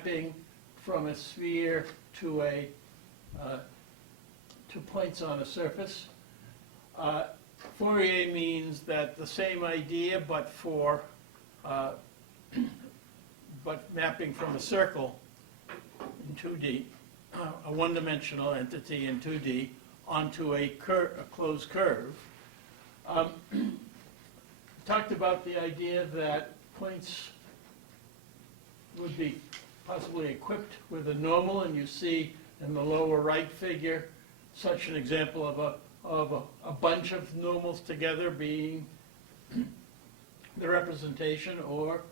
mapping from a sphere to to points on a surface. Fourier means that the same idea, but for but mapping from a circle in 2D, a one-dimensional entity in 2D, onto a closed curve. Talked about the idea that points would be possibly equipped with a normal, and you see in the lower right figure such an example of a bunch of normals together being the representation, or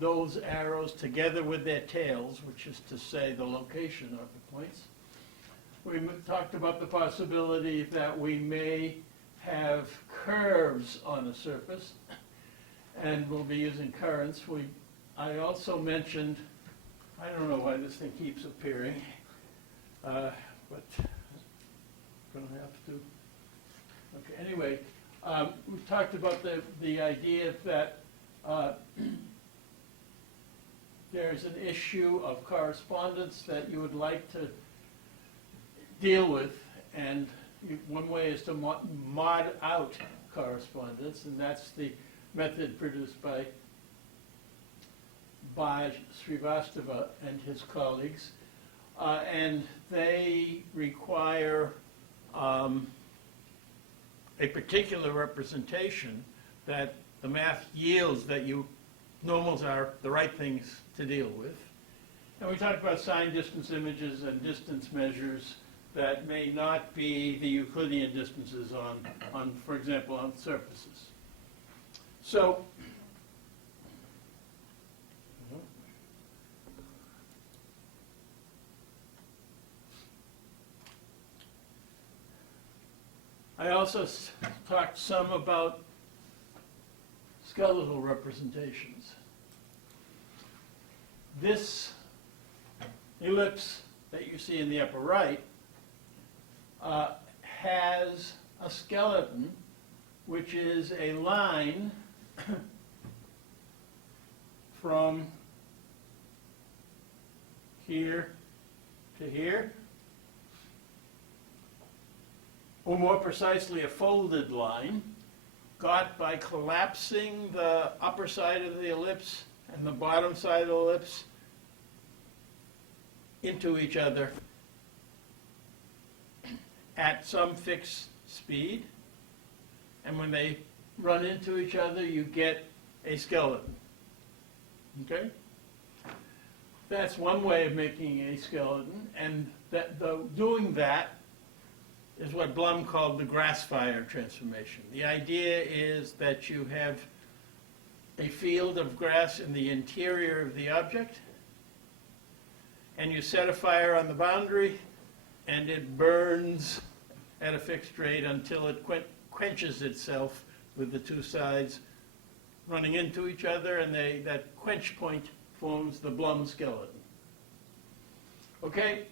those arrows together with their tails, which is to say the location of the points. We talked about the possibility that we may have curves on a surface, and we'll be using currents. I also mentioned, I don't know why this thing keeps appearing, but I'm going to have to. Okay, anyway, we talked about the idea that there's an issue of correspondence that you would like to deal with, and one way is to mod out correspondence, and that's the method produced by Srivastava and his colleagues, and they require a particular representation that the math yields that normals are the right things to deal with. And we talked about sign distance images and distance measures that may not be the Euclidean distances on, for example, on surfaces. So, I also talked some about skeletal representations. This ellipse that you see in the upper right has a skeleton, which is a line from here to here, or more precisely a folded line, got by collapsing the upper side of the ellipse and the bottom side of the ellipse into each other at some fixed speed. And when they run into each other, you get a skeleton. Okay? That's one way of making a skeleton, and doing that is what Blum called the grass fire transformation. The idea is that you have a field of grass in the interior of the object, and you set a fire on the boundary, and it burns at a fixed rate until it quenches itself with the two sides running into each other, and that quench point forms the Blum skeleton. Okay?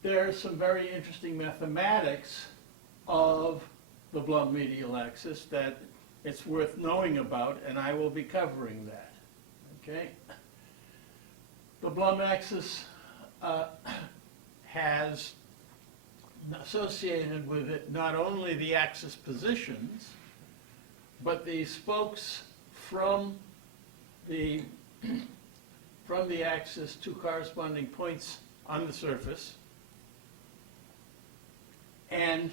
There's some very interesting mathematics of the Blum medial axis that it's worth knowing about, and I will be covering that. Okay? The Blum axis has associated with it not only the axis positions, but the spokes from the axis to corresponding points on the surface. And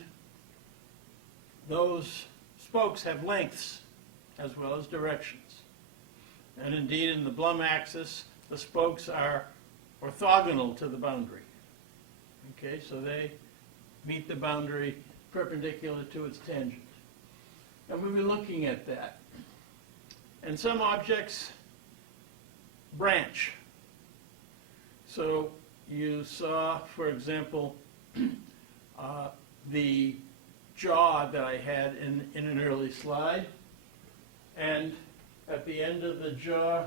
those spokes have lengths as well as directions. And indeed, in the Blum axis, the spokes are orthogonal to the boundary. Okay, so they meet the boundary perpendicular to its tangent. And we'll be looking at that. And some objects branch. So you saw, for example, the jaw that I had in an early slide. And at the end of the jaw,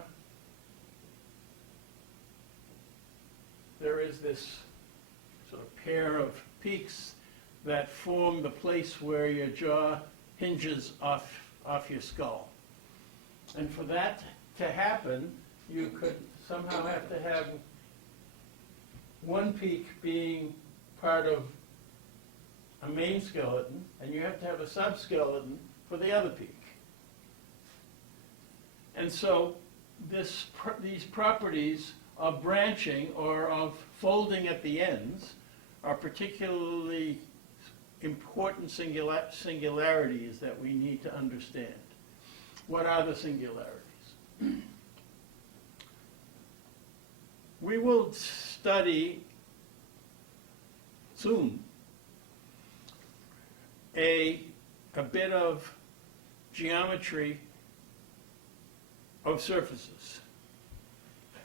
there is this sort of pair of peaks that form the place where your jaw hinges off your skull. And for that to happen, you could somehow have to have one peak being part of a main skeleton, and you have to have a subskeleton for the other peak. And so these properties of branching or of folding at the ends are particularly important singularities that we need to understand. What are the singularities? We will study soon a bit of geometry of surfaces.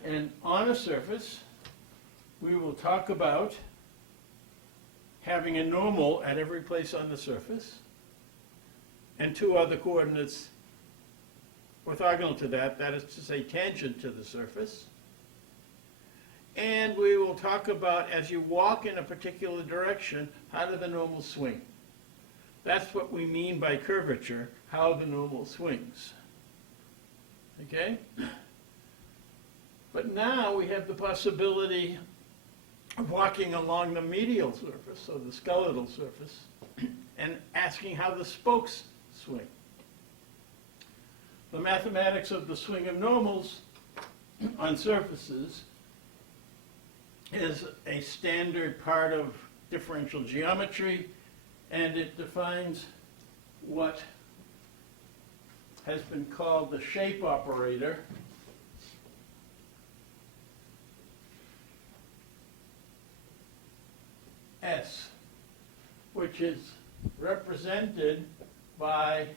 And on a surface, we will talk about having a normal at every place on the surface, and two other coordinates orthogonal to that, that is to say tangent to the surface. And we will talk about, as you walk in a particular direction, how do the normals swing? That's what we mean by curvature, how the normal swings. Okay? But now we have the possibility of walking along the medial surface, or the skeletal surface, and asking how the spokes swing. The mathematics of the swing of normals on surfaces is a standard part of differential geometry, and it defines what has been called the shape operator. S, which is represented by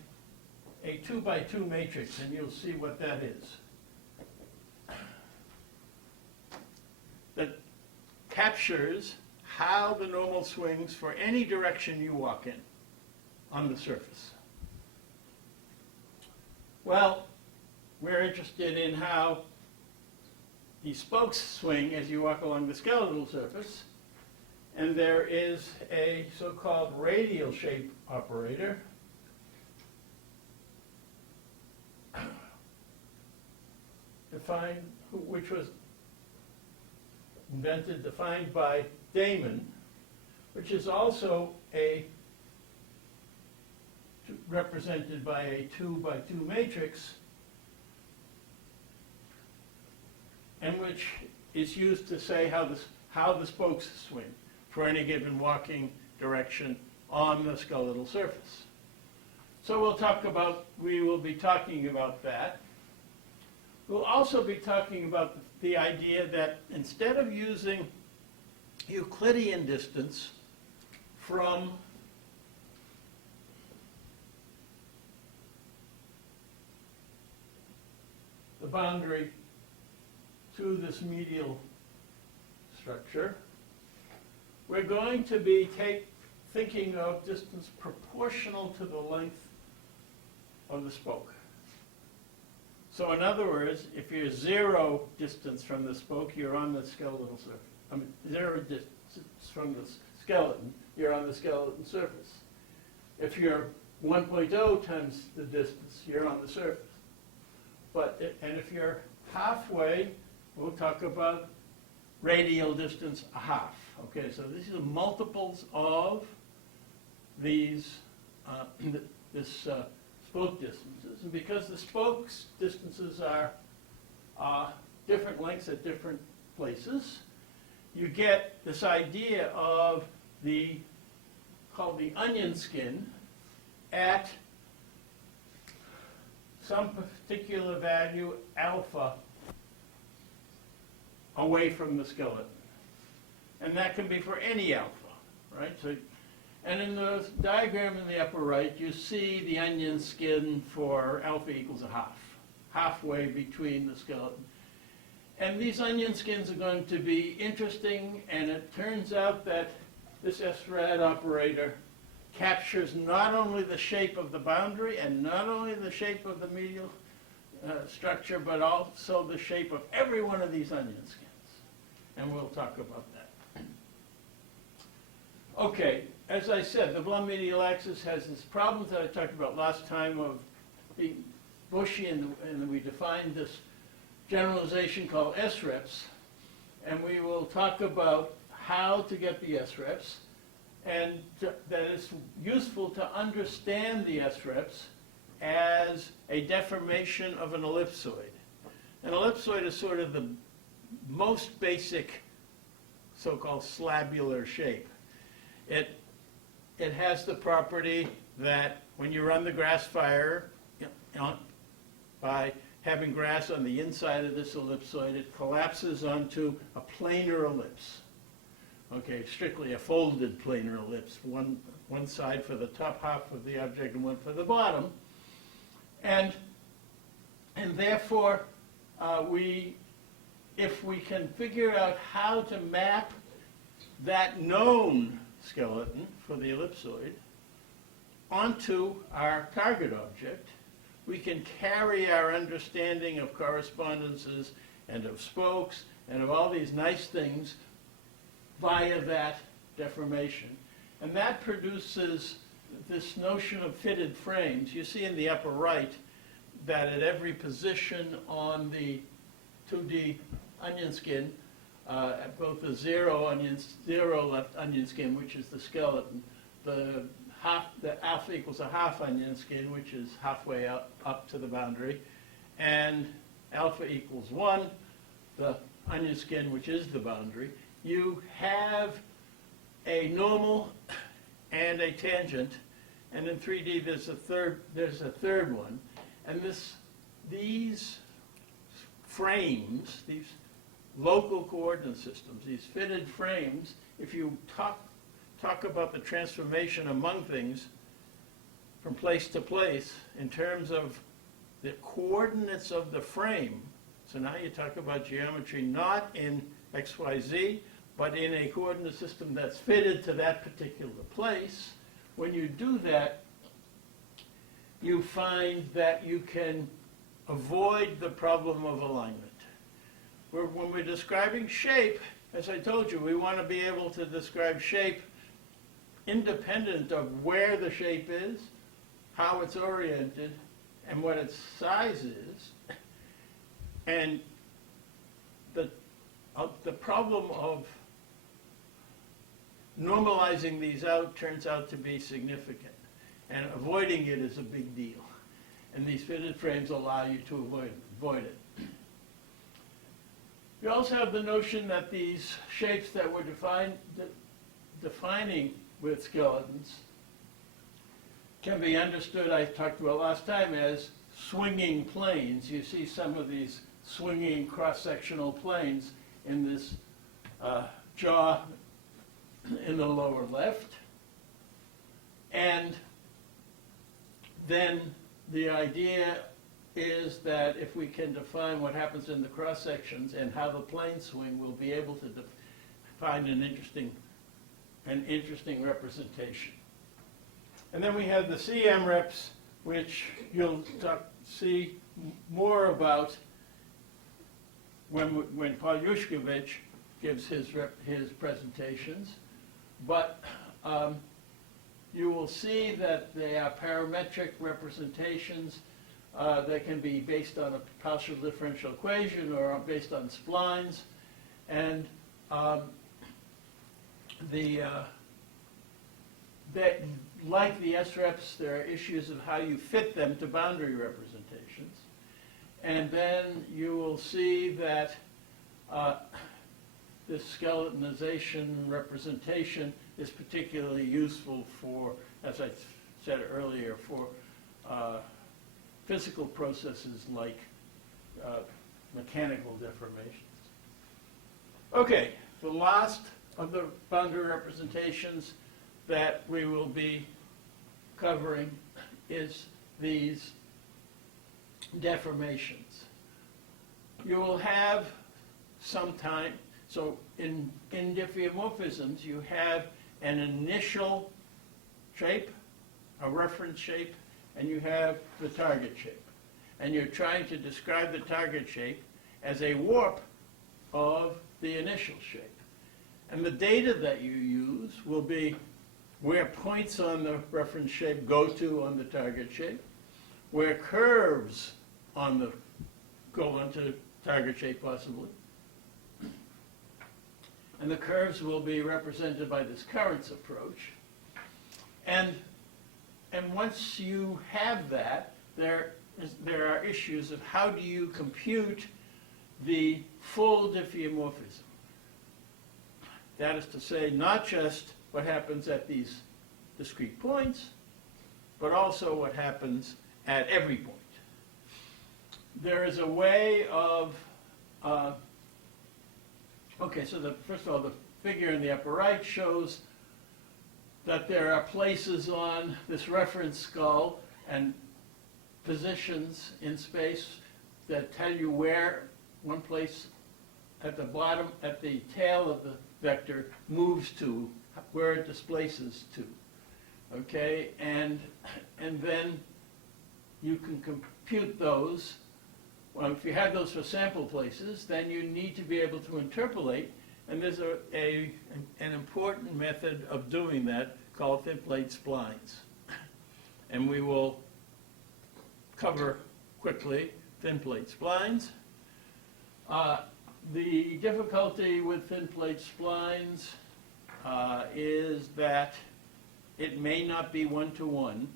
a 2 by 2 matrix, and you'll see what that is. That captures how the normal swings for any direction you walk in on the surface. Well, we're interested in how the spokes swing as you walk along the skeletal surface, and there is a so-called radial shape operator which was defined by Damon, which is also represented by a 2 by 2 matrix, and which is used to say how the spokes swing for any given walking direction on the skeletal surface. So we will be talking about that. We'll also be talking about the idea that instead of using Euclidean distance from the boundary to this medial structure, we're going to be thinking of distance proportional to the length of the spoke. So in other words, if you're 0 distance from the spoke, you're on the skeletal surface. 0 distance from the skeleton, you're on the skeleton surface. If you're 1.0 times the distance, you're on the surface. And if you're halfway, we'll talk about radial distance a half. Okay, so these are multiples of these spoke distances, and because the spokes distances are different lengths at different places, you get this idea of called the onion skin at some particular value alpha away from the skeleton. And that can be for any alpha, right? And in the diagram in the upper right, you see the onion skin for alpha equals a half, halfway between the skeleton. And these onion skins are going to be interesting, and it turns out that this S-rad operator captures not only the shape of the boundary and not only the shape of the medial structure, but also the shape of every one of these onion skins. And we'll talk about that. Okay, as I said, the Blum medial axis has this problem that I talked about last time of being bushy, and we defined this generalization called SREPs, and we will talk about how to get the SREPs, and that it's useful to understand the SREPs as a deformation of an ellipsoid. An ellipsoid is sort of the most basic so-called slabular shape. It has the property that when you run the grass fire, by having grass on the inside of this ellipsoid, it collapses onto a planar ellipse. Okay, strictly a folded planar ellipse, one side for the top half of the object and one for the bottom. And therefore, if we can figure out how to map that known skeleton for the ellipsoid onto our target object, we can carry our understanding of correspondences and of spokes and of all these nice things via that deformation. And that produces this notion of fitted frames. You see in the upper right that at every position on the 2D onion skin, at both the zero left onion skin, which is the skeleton, the alpha equals a half onion skin, which is halfway up to the boundary, and alpha equals 1, the onion skin, which is the boundary. You have a normal and a tangent, and in 3D there's a third one. And these frames, these local coordinate systems, these fitted frames, if you talk about the transformation among things from place to place in terms of the coordinates of the frame, so now you talk about geometry not in XYZ, but in a coordinate system that's fitted to that particular place. When you do that, you find that you can avoid the problem of alignment. When we're describing shape, as I told you, we want to be able to describe shape independent of where the shape is, how it's oriented, and what its size is. And the problem of normalizing these out turns out to be significant, and avoiding it is a big deal. And these fitted frames allow you to avoid it. You also have the notion that these shapes that we're defining with skeletons can be understood, I talked about last time, as swinging planes. You see some of these swinging cross-sectional planes in this jaw in the lower left. And then the idea is that if we can define what happens in the cross-sections and how the planes swing, we'll be able to find an interesting representation. And then we have the CM reps, which you'll see more about when Paul Yushkevich gives his presentations. But you will see that they are parametric representations. They can be based on a partial differential equation or based on splines. And like the SREPs, there are issues of how you fit them to boundary representations. And then you will see that this skeletonization representation is particularly useful for, as I said earlier, for physical processes like mechanical deformations. Okay, the last of the boundary representations that we will be covering is these deformations. You will have sometime, so in diffeomorphisms, you have an initial shape, a reference shape, and you have the target shape. And you're trying to describe the target shape as a warp of the initial shape. And the data that you use will be where points on the reference shape go to on the target shape, where curves go onto target shape possibly. And the curves will be represented by this currents approach. And once you have that, there are issues of how do you compute the full diffeomorphism. That is to say, not just what happens at these discrete points, but also what happens at every point. There is a way of, okay, so first of all, the figure in the upper right shows that there are places on this reference skull and positions in space that tell you where one place at the bottom, at the tail of the vector moves to, where it displaces to. Okay, and then you can compute those. Well, if you have those for sample places, then you need to be able to interpolate, and there's an important method of doing that called thin plate splines. And we will cover quickly thin plate splines. The difficulty with thin plate splines is that it may not be one-to-one,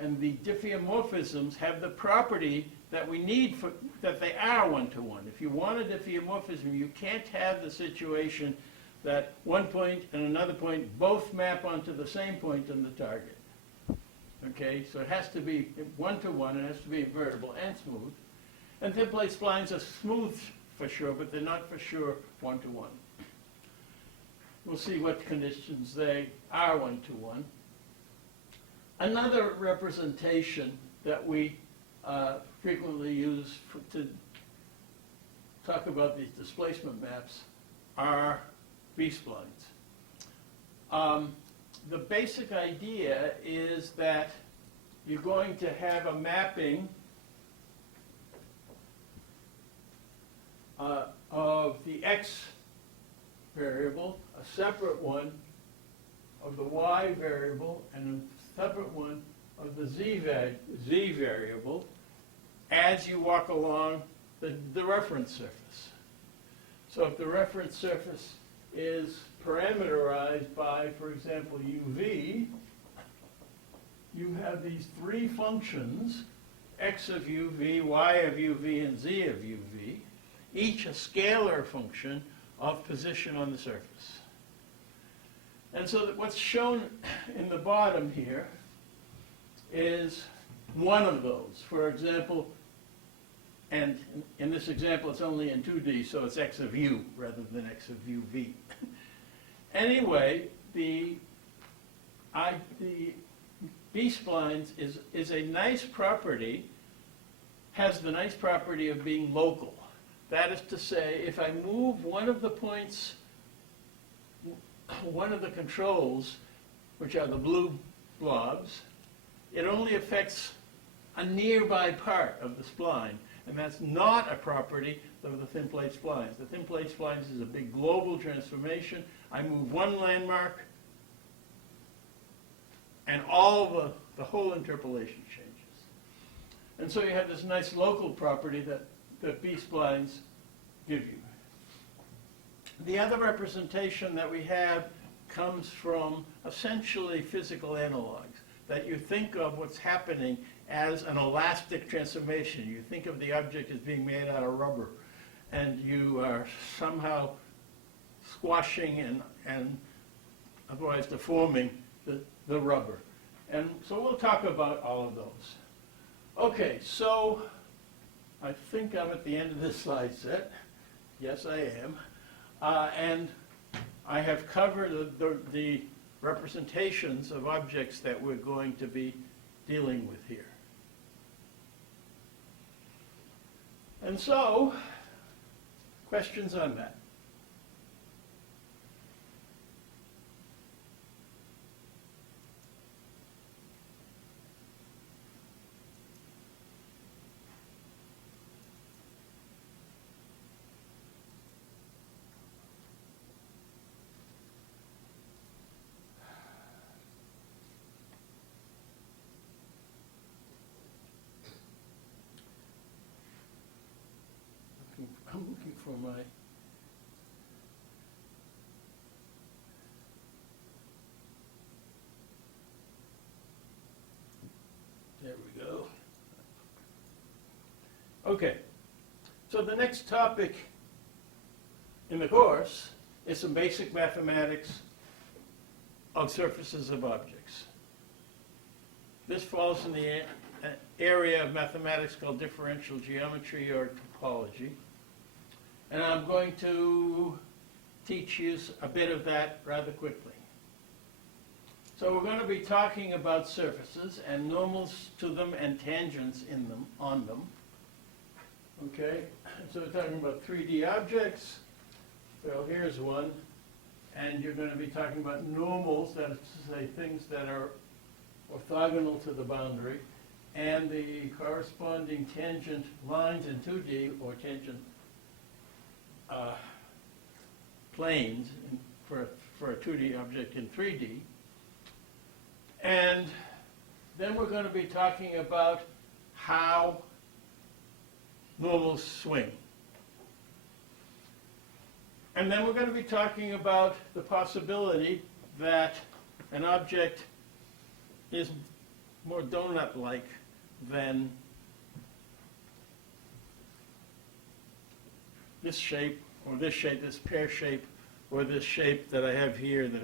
and the diffeomorphisms have the property that we need for that they are one-to-one. If you want a diffeomorphism, you can't have the situation that one point and another point both map onto the same point in the target. Okay, so it has to be one-to-one, it has to be invertible and smooth. And thin plate splines are smooth for sure, but they're not for sure one-to-one. We'll see what conditions they are one-to-one. Another representation that we frequently use to talk about these displacement maps are B-splines. The basic idea is that you're going to have a mapping of the x variable, a separate one of the y variable, and a separate one of the z variable as you walk along the reference surface. So if the reference surface is parameterized by, for example, uv, you have these three functions, x of uv, y of uv, and z of uv, each a scalar function of position on the surface. And so that what's shown in the bottom here is one of those. For example, and in this example it's only in 2D, so it's x of u rather than x of uv. Anyway, the B-splines is a nice property, has the nice property of being local. That is to say, if I move one of the points, one of the controls, which are the blue blobs, it only affects a nearby part of the spline, and that's not a property of the thin plate splines. The thin plate splines is a big global transformation. I move one landmark, and all the whole interpolation changes. And so you have this nice local property that B-splines give you. The other representation that we have comes from essentially physical analogs, that you think of what's happening as an elastic transformation. You think of the object as being made out of rubber, and you are somehow squashing and otherwise deforming the rubber. And so we'll talk about all of those. Okay, so I think I'm at the end of this slide set. Yes, I am. And I have covered the representations of objects that we're going to be dealing with here. And so, questions on that? for my... There we go. Okay, so the next topic in the course is some basic mathematics of surfaces of objects. This falls in the area of mathematics called differential geometry or topology. And I'm going to teach you a bit of that rather quickly. So we're going to be talking about surfaces and normals to them and tangents in them, on them. Okay, so we're talking about 3D objects. So here's one. And you're going to be talking about normals, that is to say things that are orthogonal to the boundary, and the corresponding tangent lines in 2D or tangent planes for a 2D object in 3D. And then we're going to be talking about how normals swing. And then we're going to be talking about the possibility that an object is more donut-like than this shape, or this shape, this pear shape, or this shape that I have here that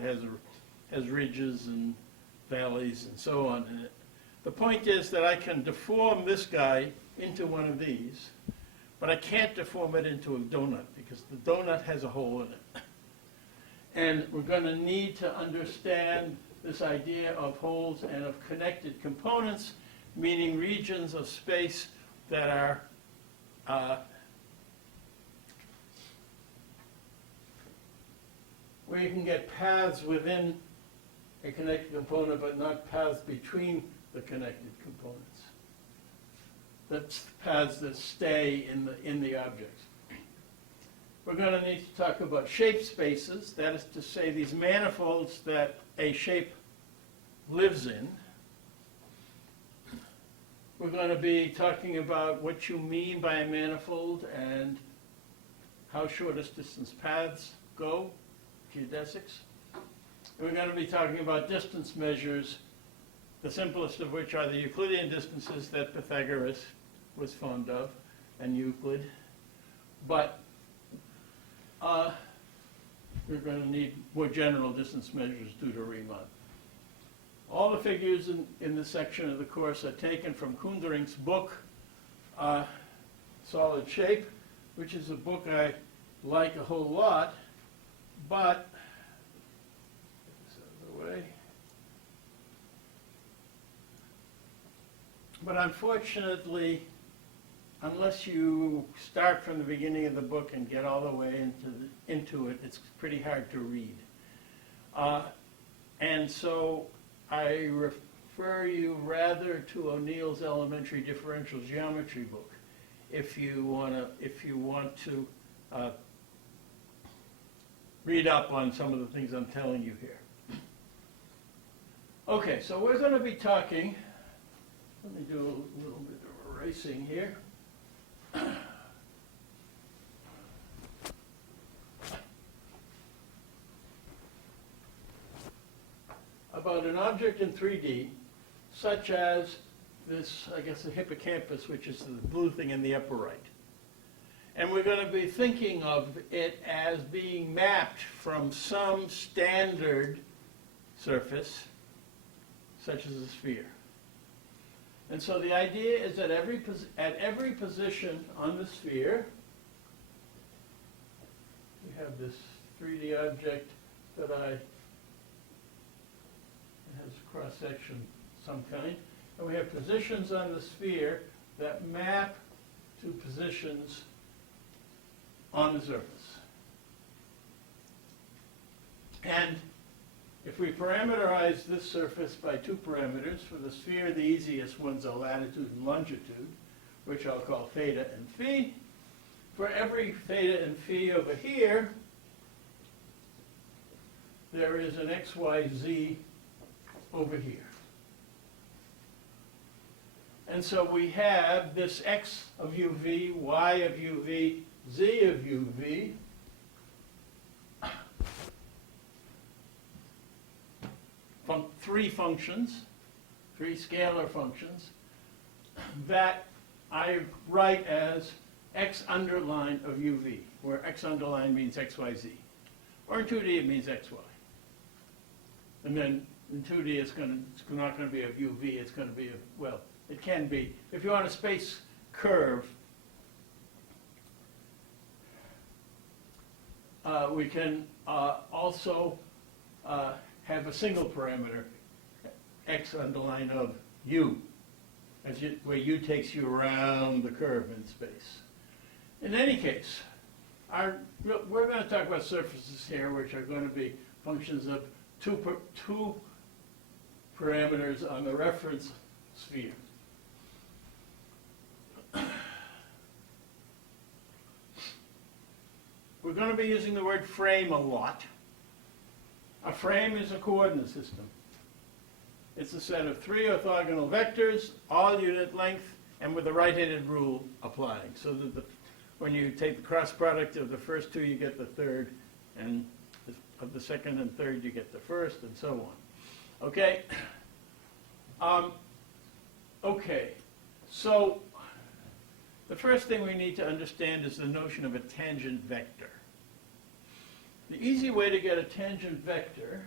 has ridges and valleys and so on in it. The point is that I can deform this guy into one of these, but I can't deform it into a donut because the donut has a hole in it. And we're going to need to understand this idea of holes and of connected components, meaning regions of space that are where you can get paths within a connected component, but not paths between the connected components. That's paths that stay in the objects. We're going to need to talk about shape spaces, that is to say these manifolds that a shape lives in. We're going to be talking about what you mean by a manifold and how shortest distance paths go, geodesics. We're going to be talking about distance measures, the simplest of which are the Euclidean distances that Pythagoras was fond of, and Euclid. But we're going to need more general distance measures due to Riemann. All the figures in this section of the course are taken from Kundering's book, Solid Shape, which is a book I like a whole lot, but But unfortunately, unless you start from the beginning of the book and get all the way into it, it's pretty hard to read. And so I refer you rather to O'Neill's Elementary Differential Geometry book if you want to read up on some of the things I'm telling you here. Okay, so we're going to be talking, let me do a little bit of erasing here. About an object in 3D, such as this, I guess, the hippocampus, which is the blue thing in the upper right. And we're going to be thinking of it as being mapped from some standard surface, such as a sphere. And so the idea is that at every position on the sphere, we have this 3D object that has a cross-section of some kind, and we have positions on the sphere that map to positions on the surface. And if we parameterize this surface by two parameters, for the sphere the easiest ones are latitude and longitude, which I'll call theta and phi. For every theta and phi over here, there is an x, y, z over here. And so we have this x of uv, y of uv, z of uv three functions, three scalar functions, that I write as x underline of uv, where x underline means xyz. Or in 2D it means xy. And then in 2D it's not going to be of uv, it's going to be of, well, it can be. If you're on a space curve, we can also have a single parameter, x underline of u, where u takes you around the curve in space. In any case, we're going to talk about surfaces here, which are going to be functions of two parameters on the reference sphere. We're going to be using the word frame a lot. A frame is a coordinate system. It's a set of three orthogonal vectors, all unit length, and with the right-handed rule applying. So that when you take the cross product of the first two, you get the third, and of the second and third, you get the first, and so on. Okay? Okay. So the first thing we need to understand is the notion of a tangent vector. The easy way to get a tangent vector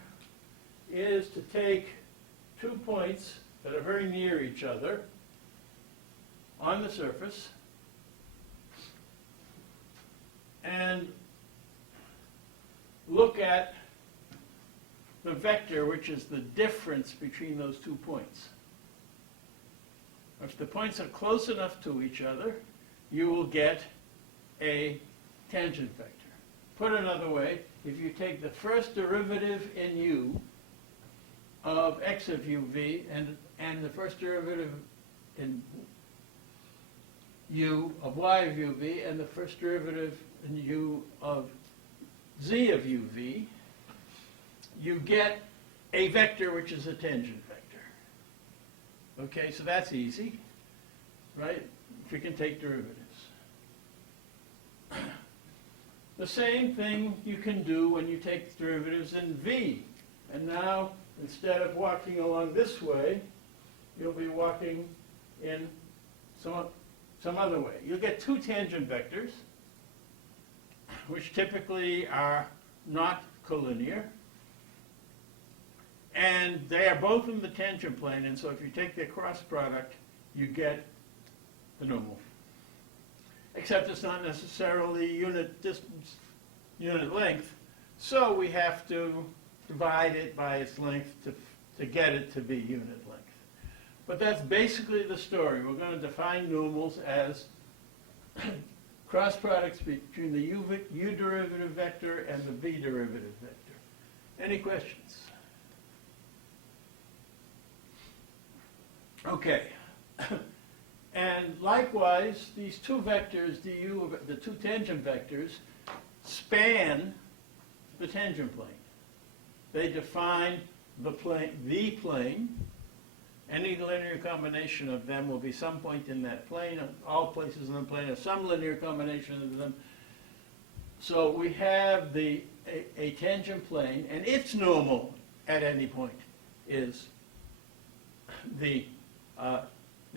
is to take 2 points that are very near each other on the surface and look at the vector, which is the difference between those 2 points. If the points are close enough to each other, you will get a tangent vector. Put another way, if you take the first derivative in u of x of uv and the first derivative in u of y of uv and the first derivative in u of z of uv, you get a vector which is a tangent vector. Okay, so that's easy, right? If we can take derivatives. The same thing you can do when you take derivatives in v. And now, instead of walking along this way, you'll be walking in some other way. You'll get two tangent vectors, which typically are not collinear. And they are both in the tangent plane, and so if you take their cross product, you get the normal. Except it's not necessarily unit distance, unit length, so we have to divide it by its length to get it to be unit length. But that's basically the story. We're going to define normals as cross products between the u derivative vector and the v derivative vector. Any questions? Okay. And likewise, these two vectors, the two tangent vectors, span the tangent plane. They define the plane. Any linear combination of them will be some point in that plane. All places in the plane have some linear combination of them. So we have a tangent plane, and its normal at any point is the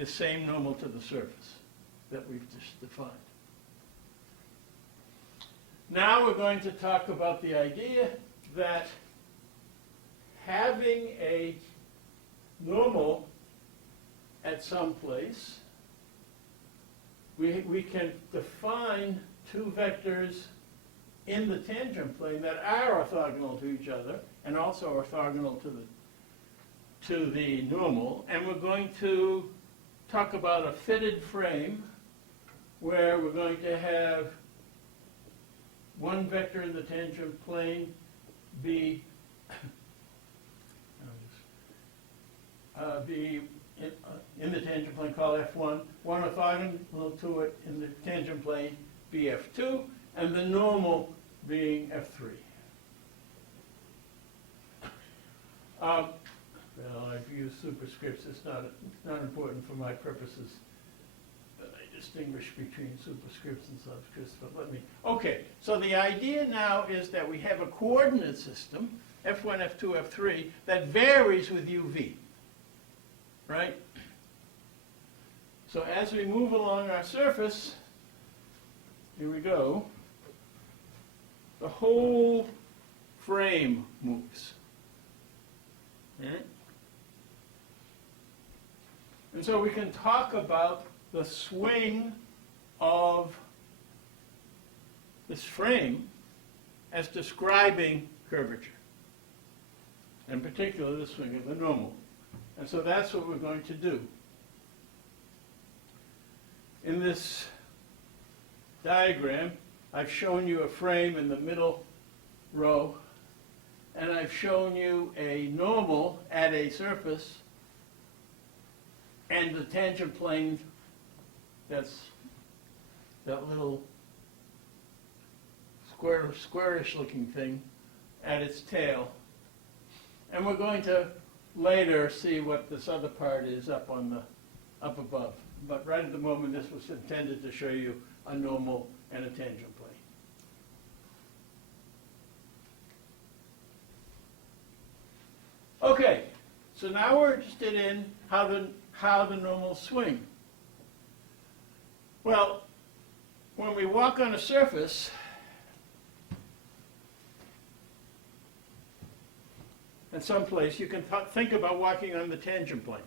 same normal to the surface that we've just defined. Now we're going to talk about the idea that having a normal at some place, we can define two vectors in the tangent plane that are orthogonal to each other and also orthogonal to the normal, and we're going to talk about a fitted frame where we're going to have one vector in the tangent plane be in the tangent plane called F1, one orthogonal to it in the tangent plane be F2, and the normal being F3. Well, I've used superscripts. It's not important for my purposes. But I distinguish between superscripts and subscripts, but let me, okay, so the idea now is that we have a coordinate system, F1, F2, F3, that varies with UV, right? So as we move along our surface, here we go, the whole frame moves. Right? And so we can talk about the swing of this frame as describing curvature, in particular the swing of the normal. And so that's what we're going to do. In this diagram, I've shown you a frame in the middle row, and I've shown you a normal at a surface and the tangent plane, that's that little squarish looking thing at its tail. And we're going to later see what this other part is up above. But right at the moment, this was intended to show you a normal and a tangent plane. Okay, so now we're interested in how the normals swing. Well, when we walk on a surface, at some place, you can think about walking on the tangent plane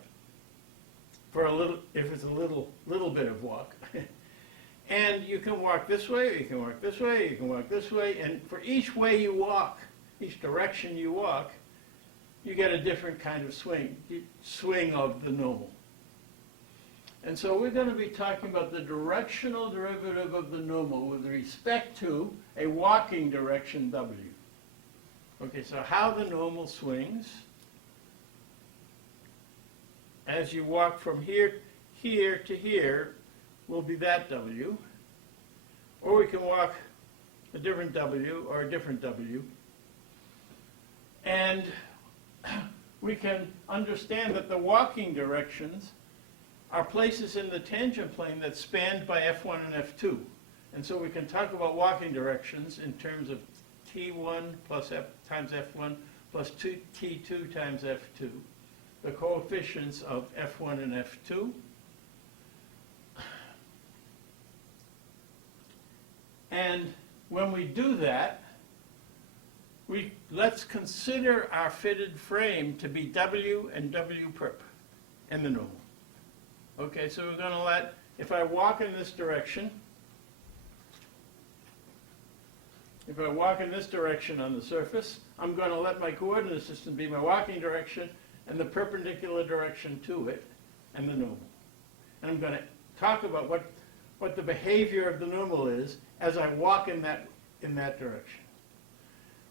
for a little, if it's a little bit of walk. And you can walk this way, or you can walk this way, or you can walk this way, and for each way you walk, each direction you walk, you get a different kind of swing of the normal. And so we're going to be talking about the directional derivative of the normal with respect to a walking direction W. Okay, so how the normal swings as you walk from here to here will be that W, or we can walk a different W or a different W, and we can understand that the walking directions are places in the tangent plane that's spanned by F1 and F2. And so we can talk about walking directions in terms of T1 plus F times F1 plus T2 times F2, the coefficients of F1 and F2. And when we do that, let's consider our fitted frame to be W and W perp and the normal. Okay, so we're going to let, if I walk in this direction, on the surface, I'm going to let my coordinate system be my walking direction and the perpendicular direction to it and the normal. And I'm going to talk about what the behavior of the normal is as I walk in that direction.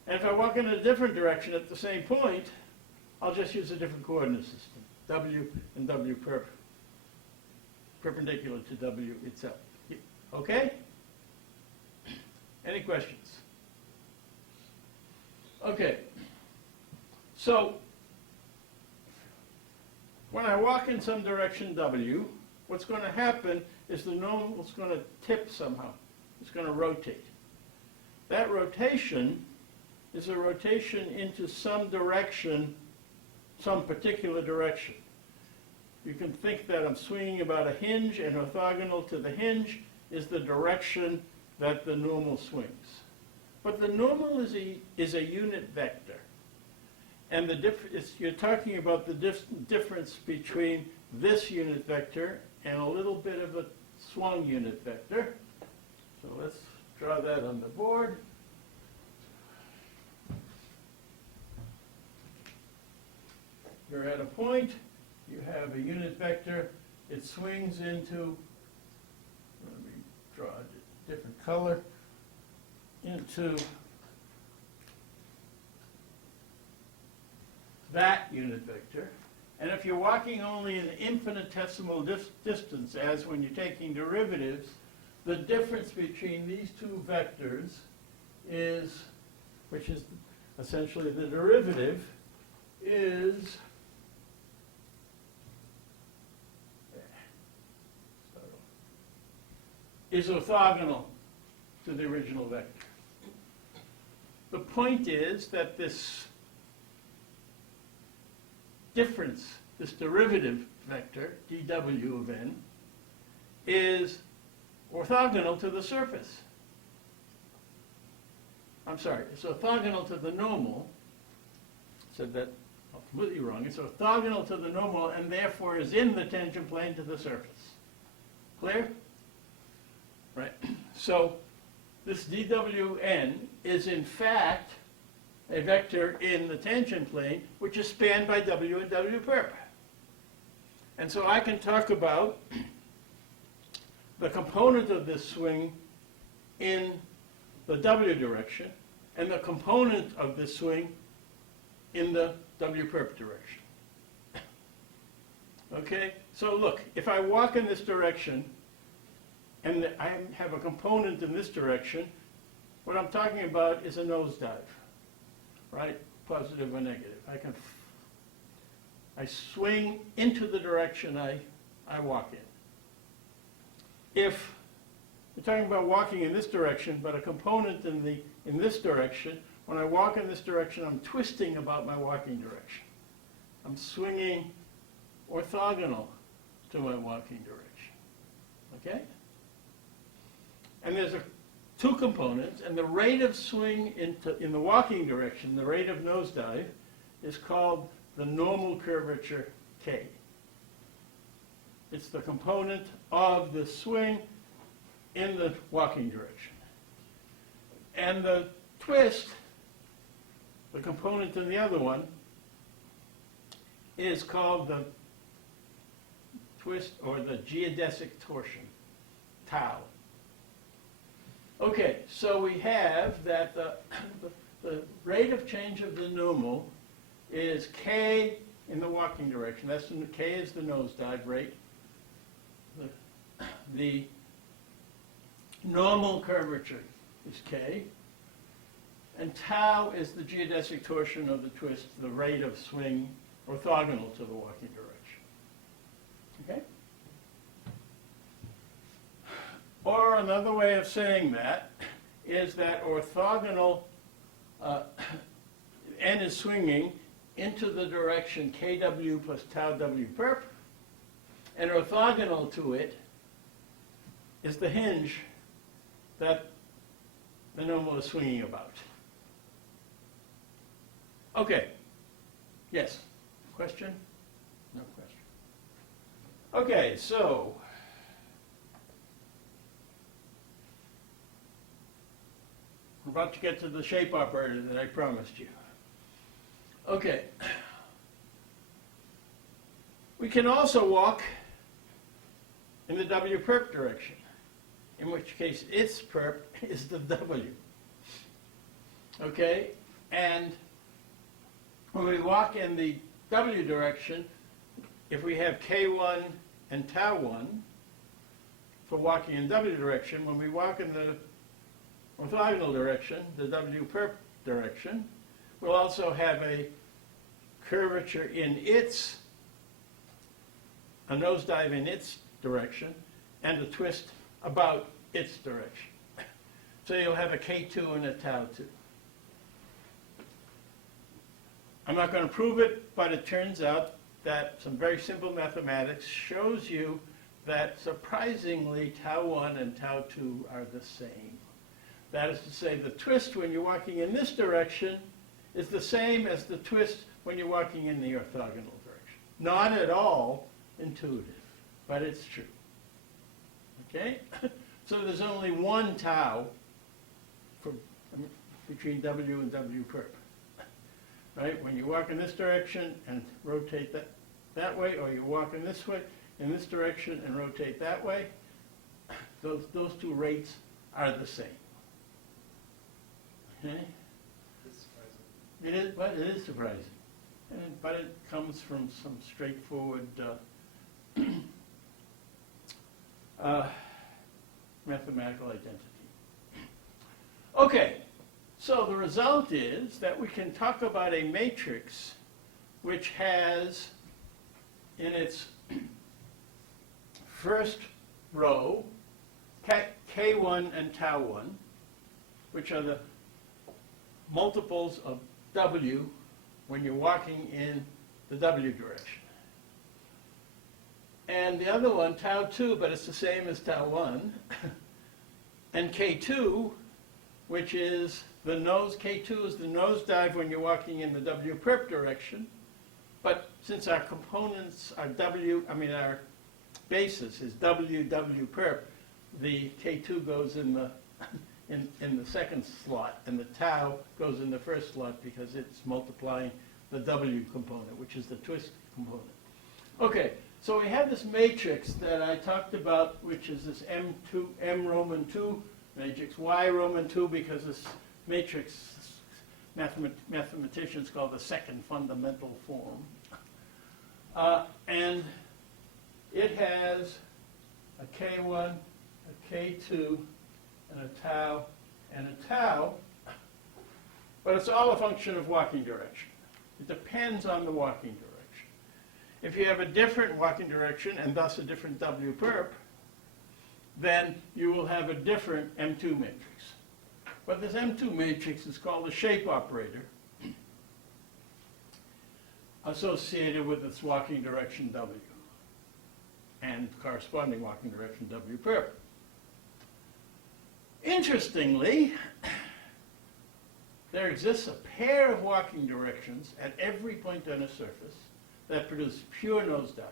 And if I walk in a different direction at the same point, I'll just use a different coordinate system, W and W perp, perpendicular to W itself. Okay? Any questions? Okay. So, when I walk in some direction W, what's going to happen is the normal is going to tip somehow. It's going to rotate. That rotation is a rotation into some direction, some particular direction. You can think that I'm swinging about a hinge, and orthogonal to the hinge is the direction that the normal swings. But the normal is a unit vector. And you're talking about the difference between this unit vector and a little bit of a swung unit vector. So let's draw that on the board. You're at a point, you have a unit vector, it swings into, let me draw a different color, into that unit vector. And if you're walking only an infinitesimal distance, as when you're taking derivatives, the difference between these two vectors is, which is essentially the derivative, is is orthogonal to the original vector. The point is that this difference, this derivative vector, dw of n, is orthogonal to the surface. I'm sorry, it's orthogonal to the normal. Said that completely wrong. It's orthogonal to the normal and therefore is in the tangent plane to the surface. Clear? Right. So this dwn is in fact a vector in the tangent plane which is spanned by w and w perp. And so I can talk about the component of this swing in the w direction and the component of this swing in the w perp direction. Okay? So look, if I walk in this direction and I have a component in this direction, what I'm talking about is a nosedive, right? Positive or negative. I swing into the direction I walk in. If we're talking about walking in this direction, but a component in this direction, when I walk in this direction, I'm twisting about my walking direction. I'm swinging orthogonal to my walking direction. Okay? And there's two components, and the rate of swing in the walking direction, the rate of nosedive, is called the normal curvature K. It's the component of the swing in the walking direction. And the twist, the component in the other one, is called the twist or the geodesic torsion, tau. Okay, so we have that the rate of change of the normal is k in the walking direction. K is the nosedive rate. The normal curvature is k. And tau is the geodesic torsion of the twist, the rate of swing orthogonal to the walking direction. Okay? Or another way of saying that is that orthogonal, n is swinging into the direction kw plus tau w perp, and orthogonal to it is the hinge that the normal is swinging about. Okay. Yes? Question? No question. Okay, so we're about to get to the shape operator that I promised you. Okay. We can also walk in the w perp direction, in which case its perp is the w. Okay? And when we walk in the w direction, if we have k1 and tau1 for walking in w direction, when we walk in the orthogonal direction, the w perp direction, we'll also have a curvature in its, a nosedive in its direction, and a twist about its direction. So you'll have a k2 and a tau2. I'm not going to prove it, but it turns out that some very simple mathematics shows you that surprisingly tau1 and tau2 are the same. That is to say, the twist when you're walking in this direction is the same as the twist when you're walking in the orthogonal direction. Not at all intuitive, but it's true. Okay? So there's only one tau between w and w perp. Right? When you walk in this direction and rotate that way, or you walk in this way, in this direction and rotate that way, those two rates are the same. Okay? It's surprising. It is, but it is surprising. But it comes from some straightforward mathematical identity. Okay, so the result is that we can talk about a matrix which has in its first row K1 and tau 1, which are the multiples of W when you're walking in the W direction. And the other one, tau 2, but it's the same as tau 1, and K2, which is the nose, K2 is the nosedive when you're walking in the W perp direction, but since our components are our basis is W, W perp, the K2 goes in the in the second slot, and the tau goes in the first slot because it's multiplying the W component, which is the twist component. Okay, so we have this matrix that I talked about, which is this M2, M Roman 2 matrix, Y Roman 2, because this matrix mathematicians call the second fundamental form. And it has a K1, a K2, and a tau, but it's all a function of walking direction. It depends on the walking direction. If you have a different walking direction, and thus a different W perp, then you will have a different M2 matrix. But this M2 matrix is called a shape operator associated with its walking direction W and corresponding walking direction W perp. Interestingly, there exists a pair of walking directions at every point on a surface that produce pure nosedive.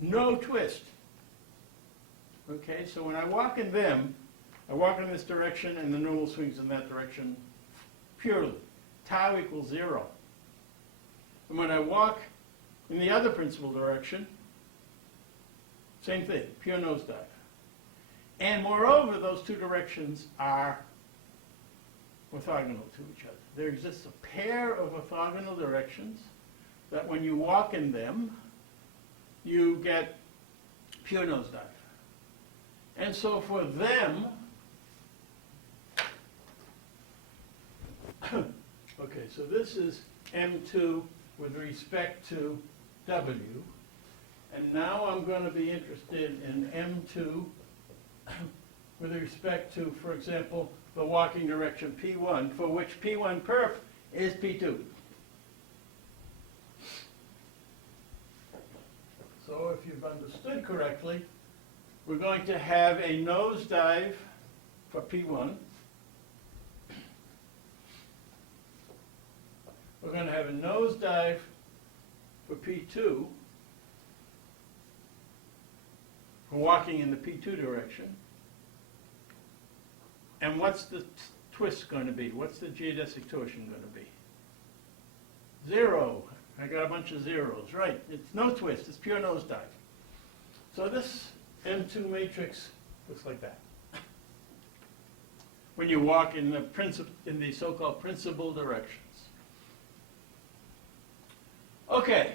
No twist. Okay, so when I walk in them, I walk in this direction and the normal swings in that direction purely. Tau equals 0. And when I walk in the other principal direction, same thing, pure nosedive. And moreover, those two directions are orthogonal to each other. There exists a pair of orthogonal directions that when you walk in them, you get pure nosedive. And so for them, okay, so this is M2 with respect to W. And now I'm going to be interested in M2 with respect to, for example, the walking direction P1, for which P1 perp is P2. So if you've understood correctly, we're going to have a nosedive for P1. We're going to have a nosedive for P2 for walking in the P2 direction. And what's the twist going to be? What's the geodesic torsion going to be? 0. I got a bunch of zeros. Right. It's no twist. It's pure nosedive. So this M2 matrix looks like that. When you walk in the so-called principal directions. Okay.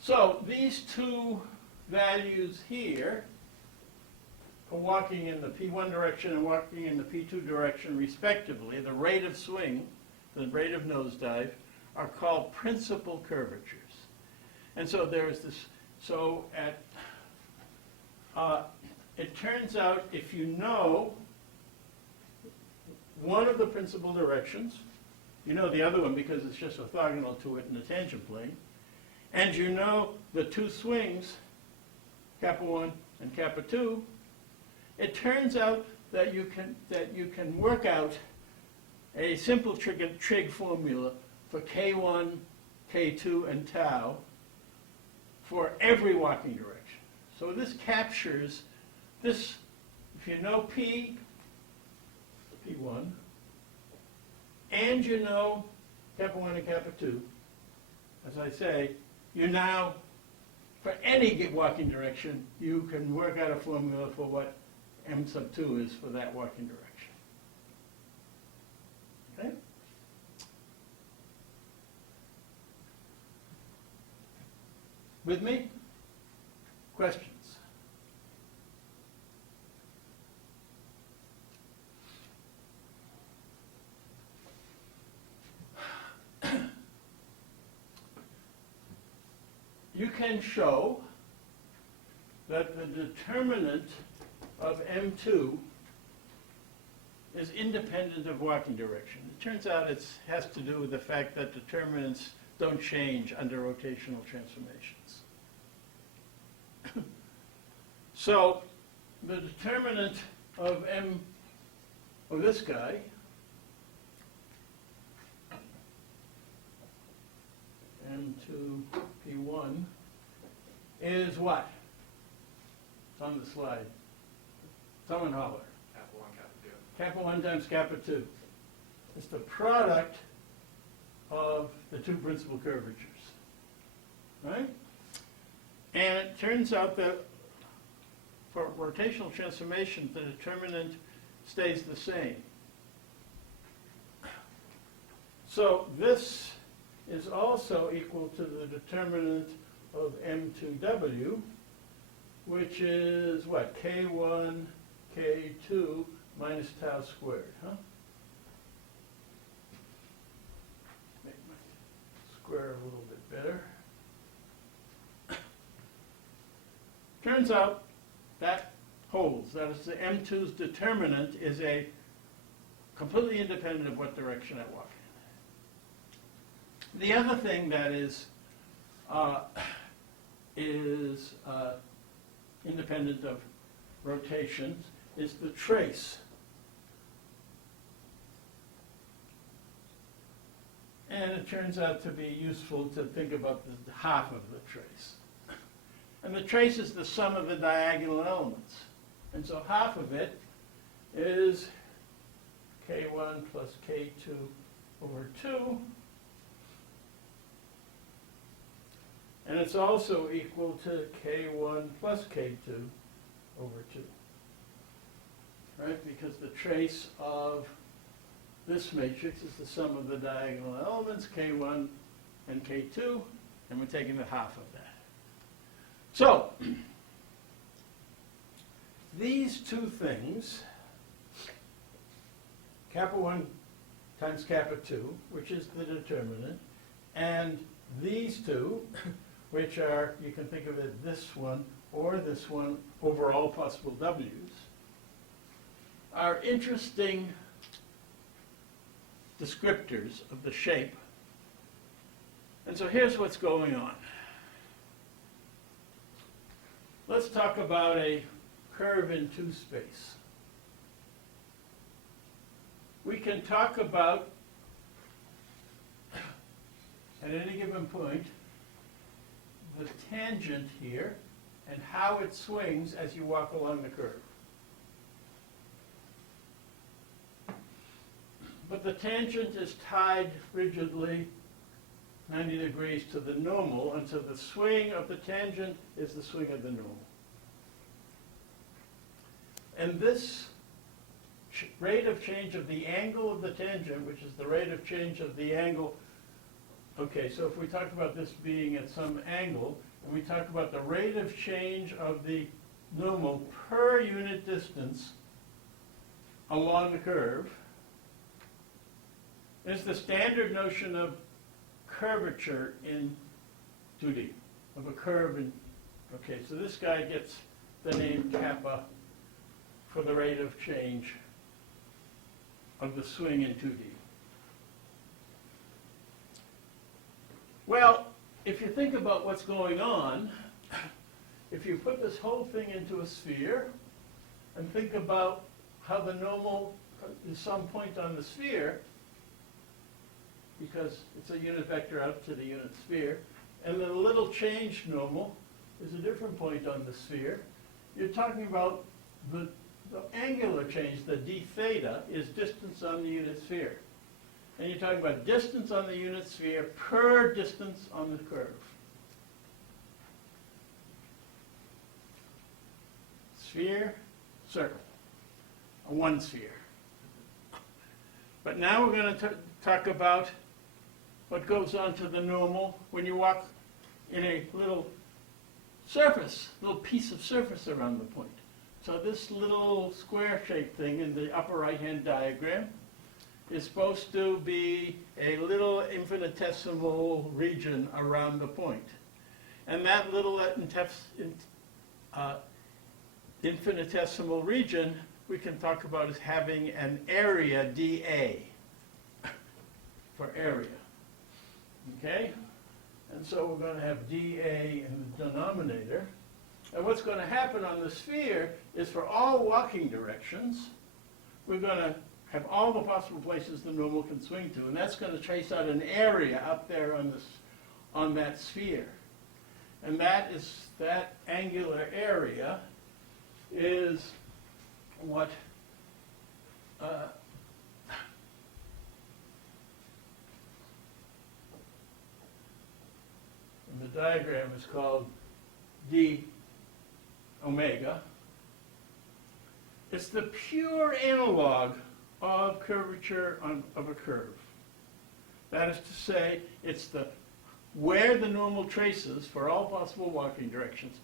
So these two values here for walking in the P1 direction and walking in the P2 direction respectively, the rate of swing, the rate of nosedive, are called principal curvatures. And so there's this, so at, it turns out if you know one of the principal directions, you know the other one because it's just orthogonal to it in the tangent plane, and you know the two swings, kappa 1 and kappa 2, it turns out that you can work out a simple trig formula for K1, K2, and tau for every walking direction. So this captures this, if you know P, P1, and you know kappa 1 and kappa 2, as I say, you now, for any walking direction, you can work out a formula for what M sub 2 is for that walking direction. Okay? With me? Questions? You can show that the determinant of M2 is independent of walking direction. It turns out it has to do with the fact that determinants don't change under rotational transformations. So the determinant of this guy M2P1 is what? It's on the slide. Someone holler. Kappa 1, Kappa 2. Kappa 1 times kappa 2. It's the product of the two principal curvatures. Right? And it turns out that for rotational transformation, the determinant stays the same. So this is also equal to the determinant of M2W, which is what? K1, K2 minus tau squared, huh? Make my square a little bit better. Turns out that holds. That is, the M2's determinant is a completely independent of what direction I walk in. The other thing that is independent of rotations is the trace. And it turns out to be useful to think about the half of the trace. And the trace is the sum of the diagonal elements. And so half of it is K1 plus K2 over 2. And it's also equal to K1 plus K2 over 2. Right? Because the trace of this matrix is the sum of the diagonal elements, K1 and K2, and we're taking the half of that. So, these two things, kappa 1 times kappa 2, which is the determinant, and these two, which are, you can think of it this one or this one over all possible w's, are interesting descriptors of the shape. And so here's what's going on. Let's talk about a curve in 2 space. We can talk about, at any given point, the tangent here and how it swings as you walk along the curve. But the tangent is tied rigidly 90 degrees to the normal, and so the swing of the tangent is the swing of the normal. And this rate of change of the angle of the tangent, which is the rate of change of the angle, okay, so if we talk about this being at some angle, and we talk about the rate of change of the normal per unit distance along the curve, is the standard notion of curvature in 2D, of a curve in, okay, so this guy gets the name kappa for the rate of change of the swing in 2D. Well, if you think about what's going on, if you put this whole thing into a sphere and think about how the normal is some point on the sphere, because it's a unit vector out to the unit sphere, and then a little change normal is a different point on the sphere, you're talking about the angular change, the d theta, is distance on the unit sphere. And you're talking about distance on the unit sphere per distance on the curve. Sphere, circle, a one sphere. But now we're going to talk about what goes on to the normal when you walk in a little surface, little piece of surface around the point. So this little square-shaped thing in the upper right-hand diagram is supposed to be a little infinitesimal region around the point. And that little infinitesimal region, we can talk about as having an area dA for area. Okay? And so we're going to have dA in the denominator. And what's going to happen on the sphere is for all walking directions, we're going to have all the possible places the normal can swing to. And that's going to trace out an area up there on that sphere. And that angular area is what in the diagram is called d omega. It's the pure analog of curvature of a curve. That is to say, it's where the normal traces for all possible walking directions.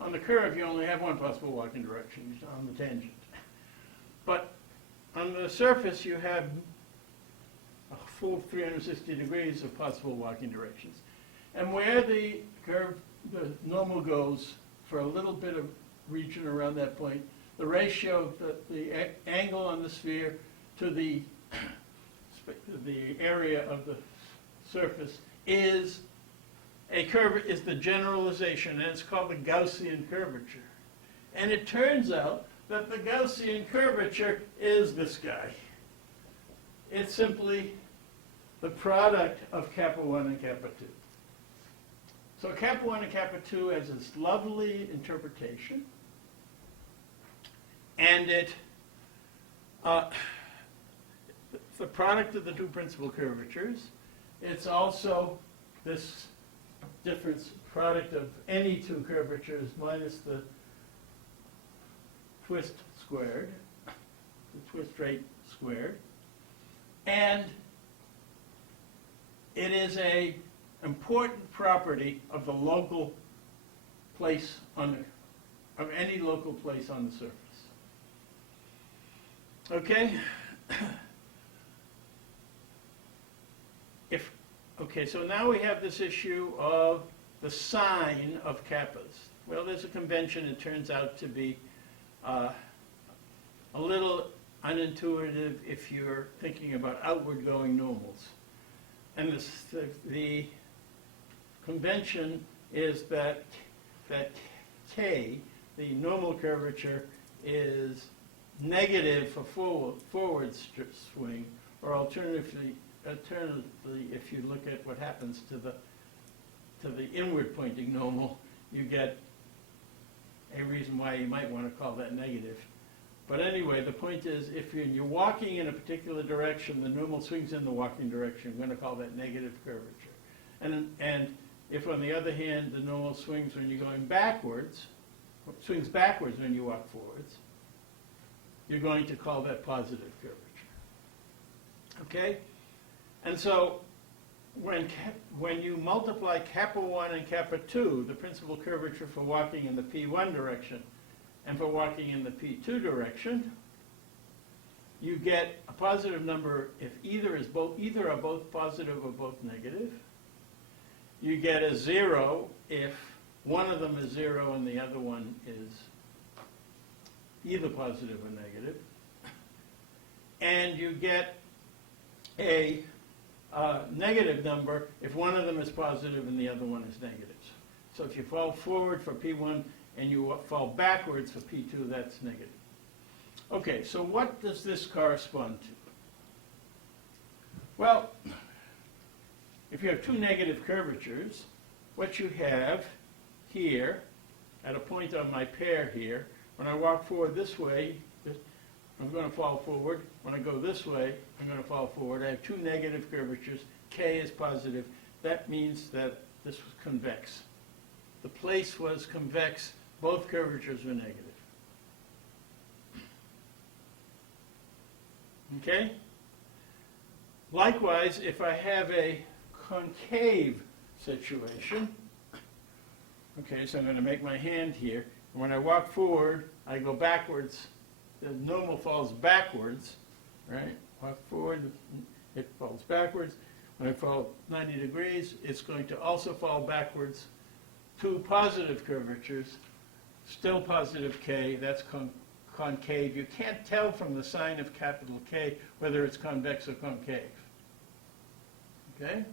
On the curve, you only have one possible walking direction, on the tangent. But on the surface, you have a full 360 degrees of possible walking directions. And where the normal goes for a little bit of region around that point, the ratio of the angle on the sphere to the area of the surface is the generalization, and it's called the Gaussian curvature. And it turns out that the Gaussian curvature is this guy. It's simply the product of kappa 1 and kappa 2. So kappa 1 and kappa 2 has this lovely interpretation, and the product of the two principal curvatures. It's also this difference product of any two curvatures minus the twist squared, the twist rate squared. And it is an important property of the local place of any local place on the surface. Okay? Okay, so now we have this issue of the sign of kappas. Well, there's a convention. It turns out to be a little unintuitive if you're thinking about outward-going normals. And the convention is that K, the normal curvature, is negative for forward swing, or alternatively, if you look at what happens to the inward pointing normal, you get a reason why you might want to call that negative. But anyway, the point is, if you're walking in a particular direction, the normal swings in the walking direction. We're going to call that negative curvature. And if, on the other hand, the normal swings when you're going backwards, swings backwards when you walk forwards, you're going to call that positive curvature. Okay? And so when you multiply kappa 1 and kappa 2, the principal curvature for walking in the P1 direction and for walking in the P2 direction, you get a positive number if either are both positive or both negative. You get a 0 if one of them is 0 and the other one is either positive or negative. And you get a negative number if one of them is positive and the other one is negative. So if you fall forward for P1 and you fall backwards for P2, that's negative. Okay, so what does this correspond to? Well, if you have two negative curvatures, what you have here, at a point on my pair here, when I walk forward this way, I'm going to fall forward. When I go this way, I'm going to fall forward. I have two negative curvatures. K is positive. That means that this was convex. The place was convex. Both curvatures were negative. Okay? Likewise, if I have a concave situation, okay, so I'm going to make my hand here. And when I walk forward, I go backwards. The normal falls backwards, right? Walk forward, it falls backwards. When I fall 90 degrees, it's going to also fall backwards. Two positive curvatures. still positive K, that's concave. You can't tell from the sign of capital K whether it's convex or concave. Okay?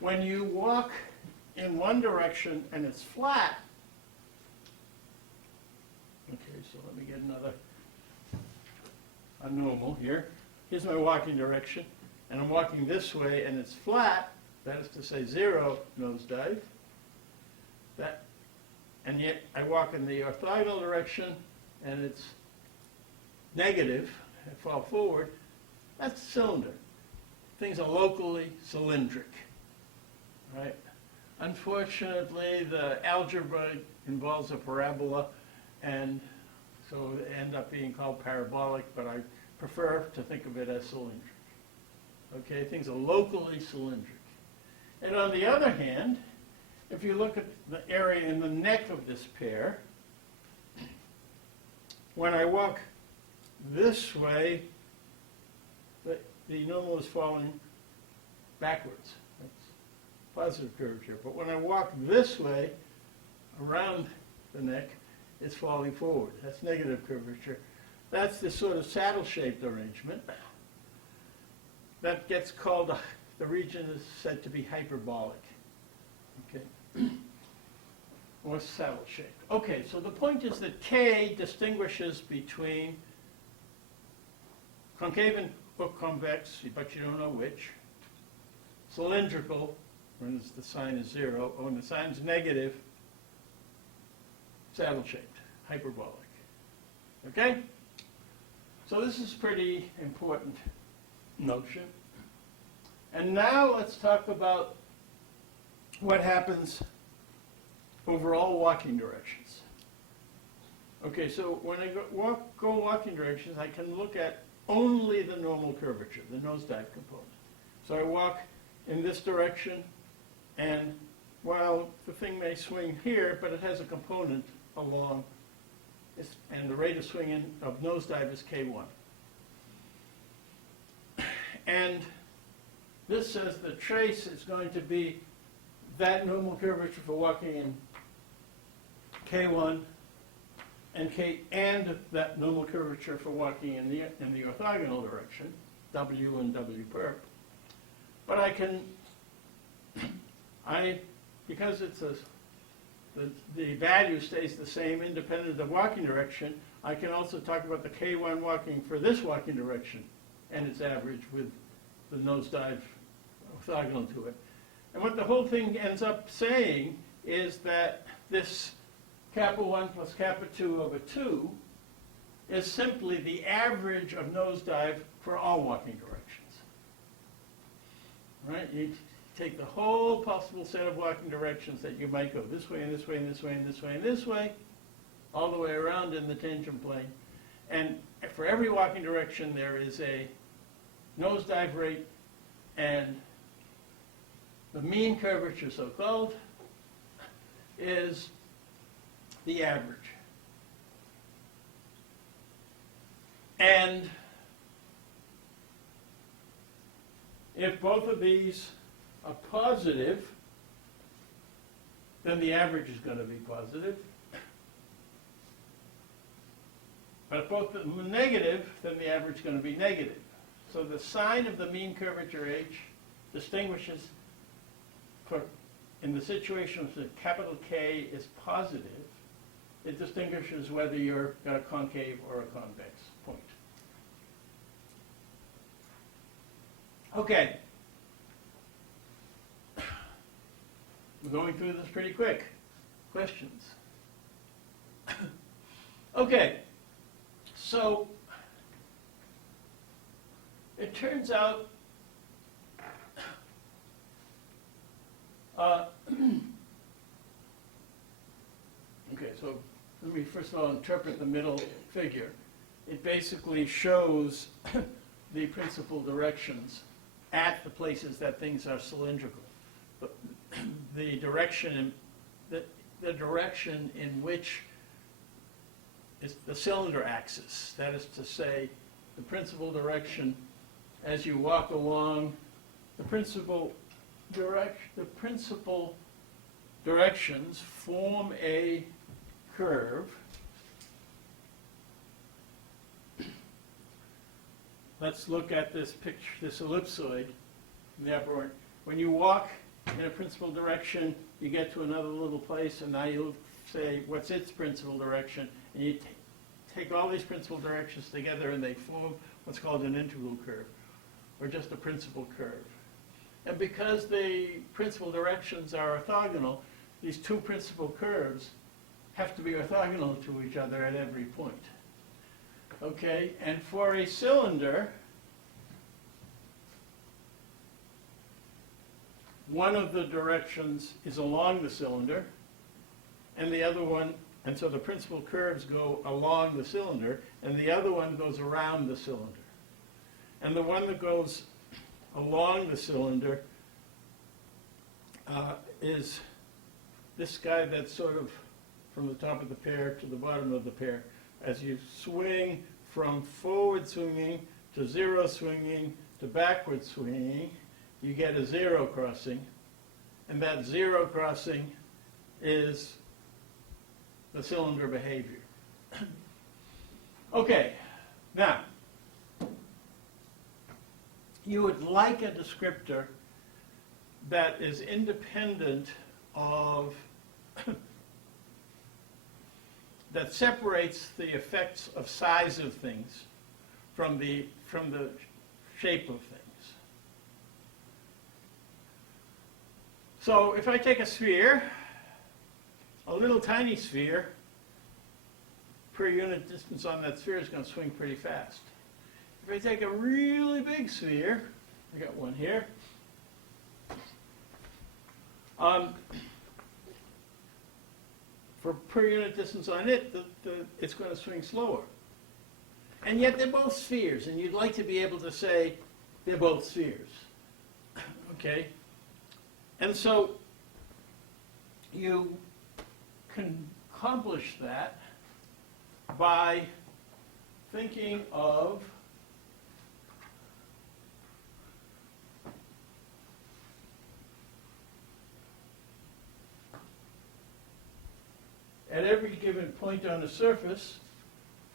When you walk in one direction and it's flat, okay, so let me get a normal here. Here's my walking direction, and I'm walking this way and it's flat, that is to say 0 nosedive. And yet I walk in the orthogonal direction and it's negative, I fall forward, that's a cylinder. Things are locally cylindric, right? Unfortunately, the algebra involves a parabola, and so they end up being called parabolic, but I prefer to think of it as cylindric. Okay, things are locally cylindric. And on the other hand, if you look at the area in the neck of this pair, when I walk this way, the normal is falling backwards. That's positive curvature. But when I walk this way, around the neck, it's falling forward. That's negative curvature. That's this sort of saddle-shaped arrangement. That gets called, the region is said to be hyperbolic. Okay. Or saddle-shaped. Okay, so the point is that K distinguishes between concave or convex, but you don't know which, cylindrical, when the sign is 0, or when the sign is negative, saddle-shaped, hyperbolic. Okay? So this is pretty important notion. And now let's talk about what happens over all walking directions. Okay, so when I go walking directions, I can look at only the normal curvature, the nosedive component. So I walk in this direction, and well, the thing may swing here, but it has a component along, and the rate of swing of nosedive is K1. And this says the trace is going to be that normal curvature for walking in K1 and that normal curvature for walking in the orthogonal direction, W and W perp. But I can, because it's the value stays the same independent of walking direction, I can also talk about the K1 walking for this walking direction and its average with the nosedive orthogonal to it. And what the whole thing ends up saying is that this kappa 1 plus kappa 2 over 2 is simply the average of nosedive for all walking directions. Right? You take the whole possible set of walking directions that you might go this way and this way and this way and this way and this way, all the way around in the tangent plane. And for every walking direction there is a nosedive rate, and the mean curvature, so-called, is the average. And if both of these are positive, then the average is going to be positive. But if both of them are negative, then the average is going to be negative. So the sign of the mean curvature H distinguishes, in the situation where capital K is positive, it distinguishes whether you're got a concave or a convex point. Okay. We're going through this pretty quick. Questions? Okay. So it turns out okay, so let me first of all interpret the middle figure. It basically shows the principal directions at the places that things are cylindrical. But the direction in which is the cylinder axis. That is to say, the principal direction as you walk along, the principal directions form a curve. Let's look at this picture, this ellipsoid in the upper right. When you walk in a principal direction, you get to another little place, and now you'll say, what's its principal direction? And you take all these principal directions together, and they form what's called an integral curve, or just a principal curve. And because the principal directions are orthogonal, these two principal curves have to be orthogonal to each other at every point. Okay, and for a cylinder, one of the directions is along the cylinder, and the other one, and so the principal curves go along the cylinder, and the other one goes around the cylinder. And the one that goes along the cylinder is this guy that's sort of from the top of the pear to the bottom of the pear. As you swing from forward swinging to zero swinging to backward swinging, you get a zero crossing, and that zero crossing is the cylinder behavior. Okay, now, you would like a descriptor that is independent of that separates the effects of size of things from the shape of things. So if I take a sphere, a little tiny sphere, per unit distance on that sphere is going to swing pretty fast. If I take a really big sphere, I got one here, for per unit distance on it, it's going to swing slower. And yet they're both spheres, and you'd like to be able to say they're both spheres. Okay? And so you can accomplish that by thinking of at every given point on the surface,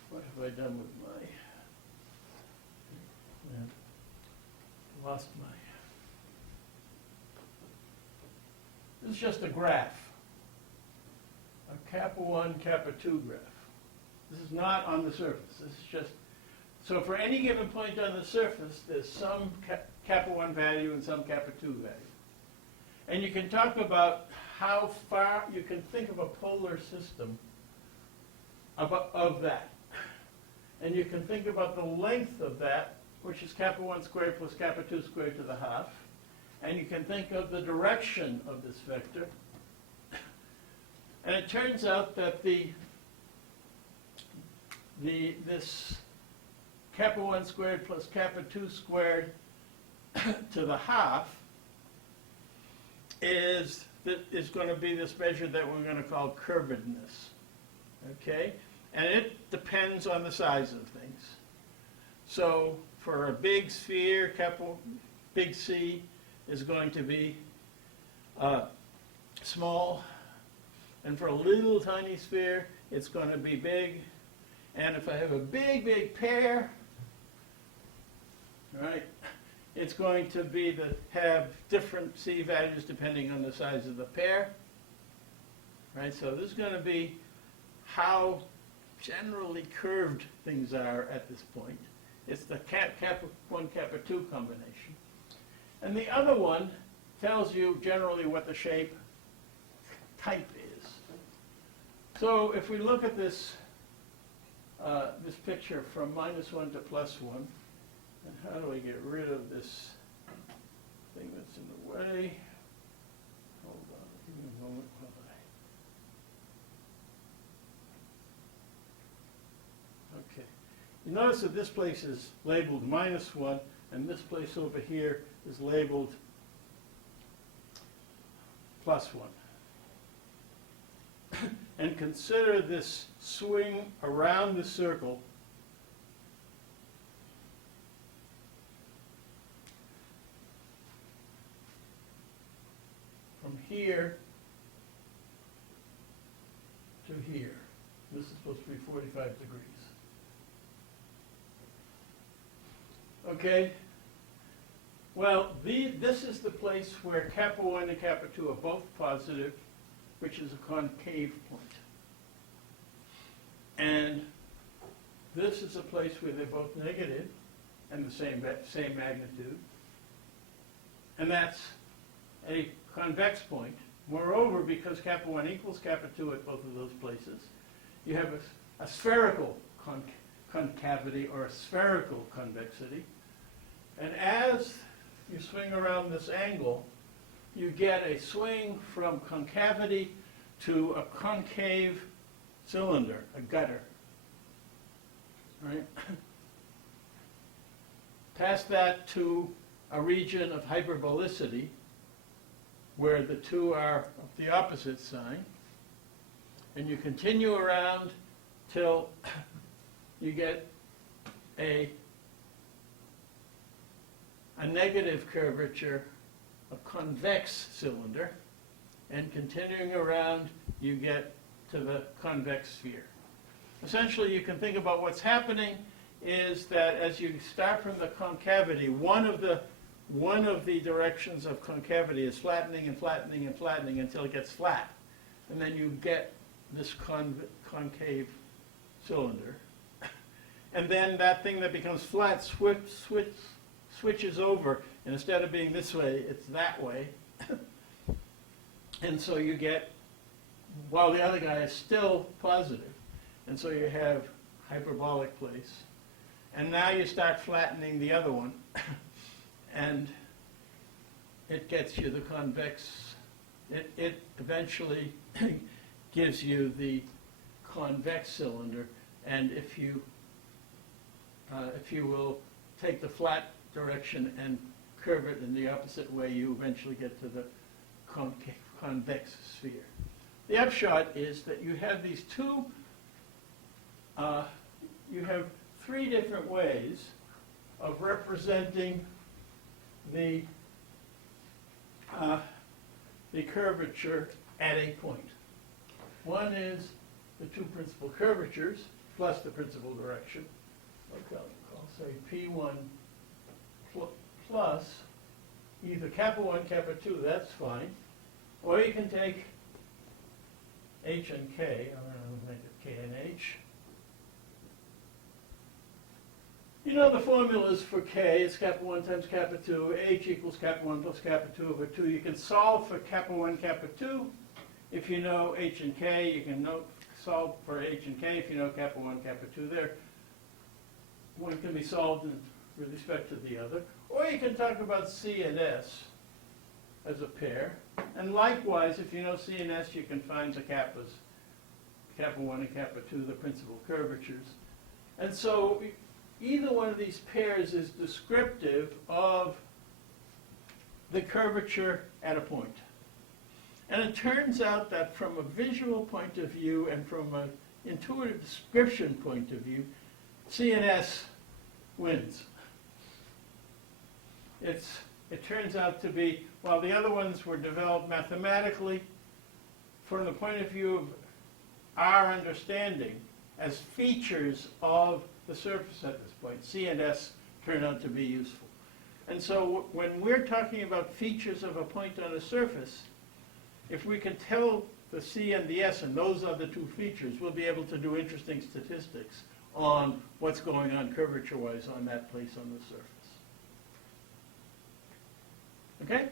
what have I done with my, lost my, this is just a graph, a kappa 1, kappa 2 graph. This is not on the surface, this is just, so for any given point on the surface, there's some kappa 1 value and some kappa 2 value. And you can talk about how far you can think of a polar system of that. And you can think about the length of that, which is kappa 1 squared plus kappa 2 squared to the half. And you can think of the direction of this vector. And it turns out that this kappa 1 squared plus kappa 2 squared to the half is going to be this measure that we're going to call curvedness. Okay? And it depends on the size of things. So for a big sphere, big C is going to be small. And for a little tiny sphere, it's going to be big. And if I have a big, big pair, right, it's going to be have different C values depending on the size of the pair. Right, so this is going to be how generally curved things are at this point. It's the kappa 1, kappa 2 combination. And the other one tells you generally what the shape type is. So if we look at this, this picture from -1 to +1, and how do we get rid of this thing that's in the way? Hold on, give me a moment while okay. You notice that this place is labeled -1, and this place over here is labeled +1. And consider this swing around the circle from here supposed to be 45 degrees. Okay? Well, this is the place where kappa 1 and kappa 2 are both positive, which is a concave point. And this is a place where they're both negative and the same magnitude. And that's a convex point. Moreover, because kappa 1 equals kappa 2 at both of those places, you have a spherical concavity or a spherical convexity. And as you swing around this angle, you get a swing from concavity to a concave cylinder, a gutter. Right? Past that to a region of hyperbolicity, where the two are of the opposite sign, and you continue around till you get a negative curvature, a convex cylinder, and continuing around you get to the convex sphere. Essentially, you can think about what's happening is that as you start from the concavity, one of the directions of concavity is flattening and flattening and flattening until it gets flat. And then you get this concave cylinder. And then that thing that becomes flat switches over, and instead of being this way, it's that way. And so you get, while the other guy is still positive, and so you have hyperbolic place. And now you start flattening the other one, and it gets you the convex, it eventually gives you the convex cylinder, and if you will take the flat direction and curve it in the opposite way, you eventually get to the convex sphere. The upshot is that you have these two, you have three different ways of representing the curvature at a point. One is the two principal curvatures plus the principal direction. Okay, I'll say P1 plus either kappa 1, kappa 2, that's fine. Or you can take H and K, I'm going to make it K and H. You know the formulas for K, it's kappa 1 times kappa 2, H equals kappa 1 plus kappa 2 over 2. You can solve for kappa 1, kappa 2. If you know H and K, you can solve for H and K if you know kappa 1, kappa 2 there. One can be solved with respect to the other. Or you can talk about C and S as a pair. And likewise, if you know C and S, you can find the kappas, kappa 1 and kappa 2, the principal curvatures. And so either one of these pairs is descriptive of the curvature at a point. And it turns out that from a visual point of view and from an intuitive description point of view, C and S wins. It turns out to be, while the other ones were developed mathematically, from the point of view of our understanding as features of the surface at this point, C and S turn out to be useful. And so when we're talking about features of a point on a surface, if we can tell the C and the S, and those are the two features, we'll be able to do interesting statistics on what's going on curvature-wise on that place on the surface. Okay?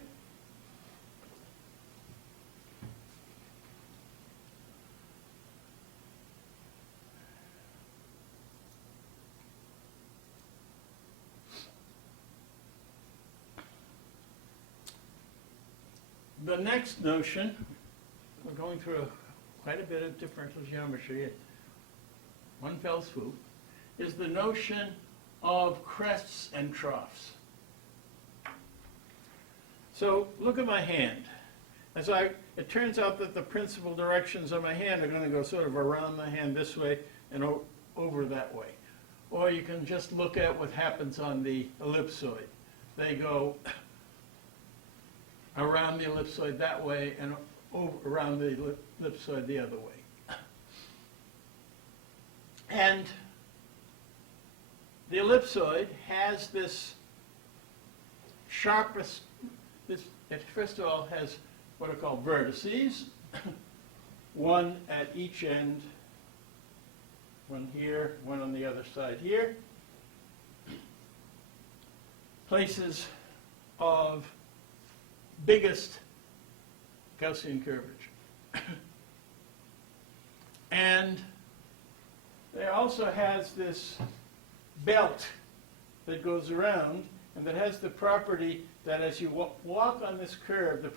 The next notion, we're going through quite a bit of differential geometry at one fell swoop, is the notion of crests and troughs. So look at my hand. It turns out that the principal directions of my hand are going to go sort of around my hand this way and over that way. Or you can just look at what happens on the ellipsoid. They go around the ellipsoid that way and around the ellipsoid the other way. And the ellipsoid has this sharpest, it first of all has what are called vertices, one at each end, one here, one on the other side here, places of biggest Gaussian curvature. And there also has this belt that goes around and that has the property that as you walk on this curve,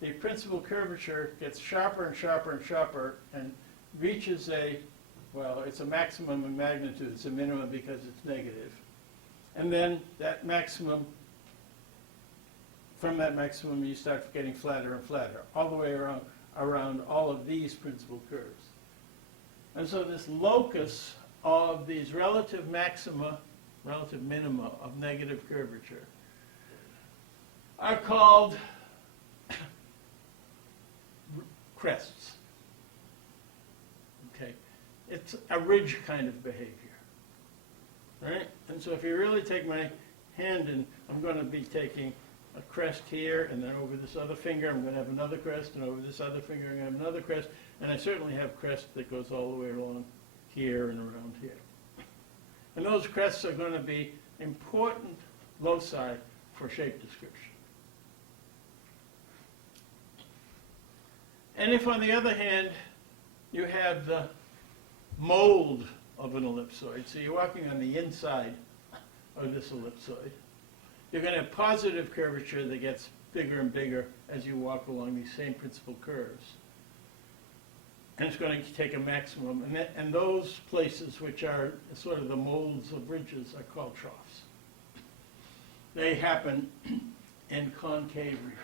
the principal curvature gets sharper and sharper and sharper and reaches well, it's a maximum in magnitude, it's a minimum because it's negative. And then that maximum, from that maximum you start getting flatter and flatter, all the way around all of these principal curves. And so this locus of these relative maxima, relative minima of negative curvature are called crests. Okay, it's a ridge kind of behavior, right? And so if you really take my hand and I'm going to be taking a crest here and then over this other finger I'm going to have another crest, and over this other finger I'm going to have another crest, and I certainly have crest that goes all the way along here and around here. And those crests are going to be important loci for shape description. And if, on the other hand, you have the mold of an ellipsoid, so you're walking on the inside of this ellipsoid, you're going to have positive curvature that gets bigger and bigger as you walk along these same principal curves. And it's going to take a maximum. And those places which are sort of the molds of ridges are called troughs. They happen in concave regions.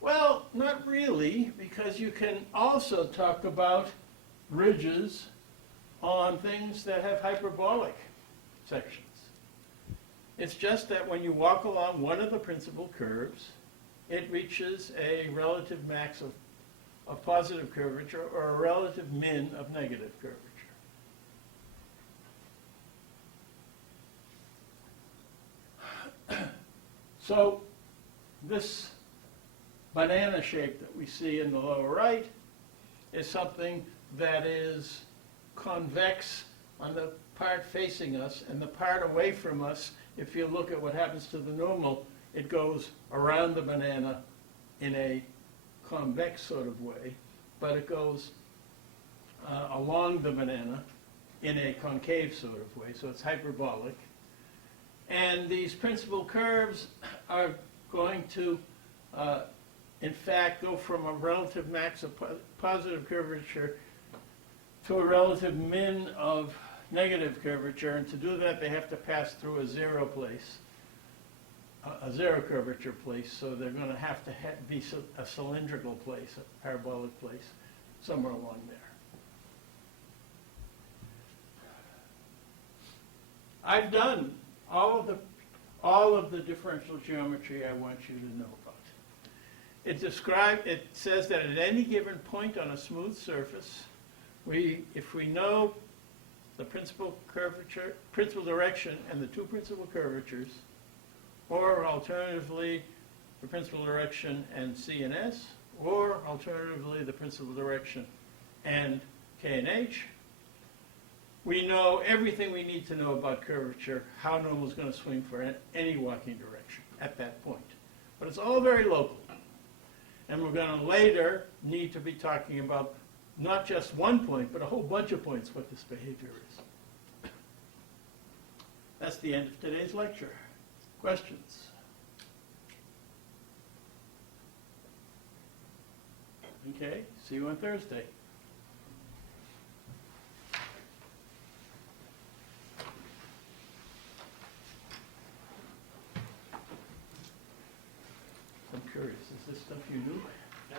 Well, not really, because you can also talk about ridges on things that have hyperbolic sections. It's just that when you walk along one of the principal curves, it reaches a relative max of positive curvature or a relative min of negative curvature. So this banana shape that we see in the lower right is something that is convex on the part facing us, and the part away from us, if you look at what happens to the normal, it goes around the banana in a convex sort of way, but it goes along the banana in a concave sort of way, so it's hyperbolic. And these principal curves are going to, in fact, go from a relative max of positive curvature to a relative min of negative curvature, and to do that they have to pass through a zero place, a zero curvature place, so they're going to have to be a cylindrical place, a parabolic place, somewhere along there. I've done all of the differential geometry I want you to know about. It says that at any given point on a smooth surface, if we know the principal curvature, principal direction, and the two principal curvatures, or alternatively the principal direction and C and S, or alternatively the principal direction and K and H, we know everything we need to know about curvature, how normal is going to swing for any walking direction at that point. But it's all very local. And we're going to later need to be talking about not just one point, but a whole bunch of points, what this behavior is. That's the end of today's lecture. Questions? Okay, see you on Thursday. I'm curious, is this stuff you knew? Yeah.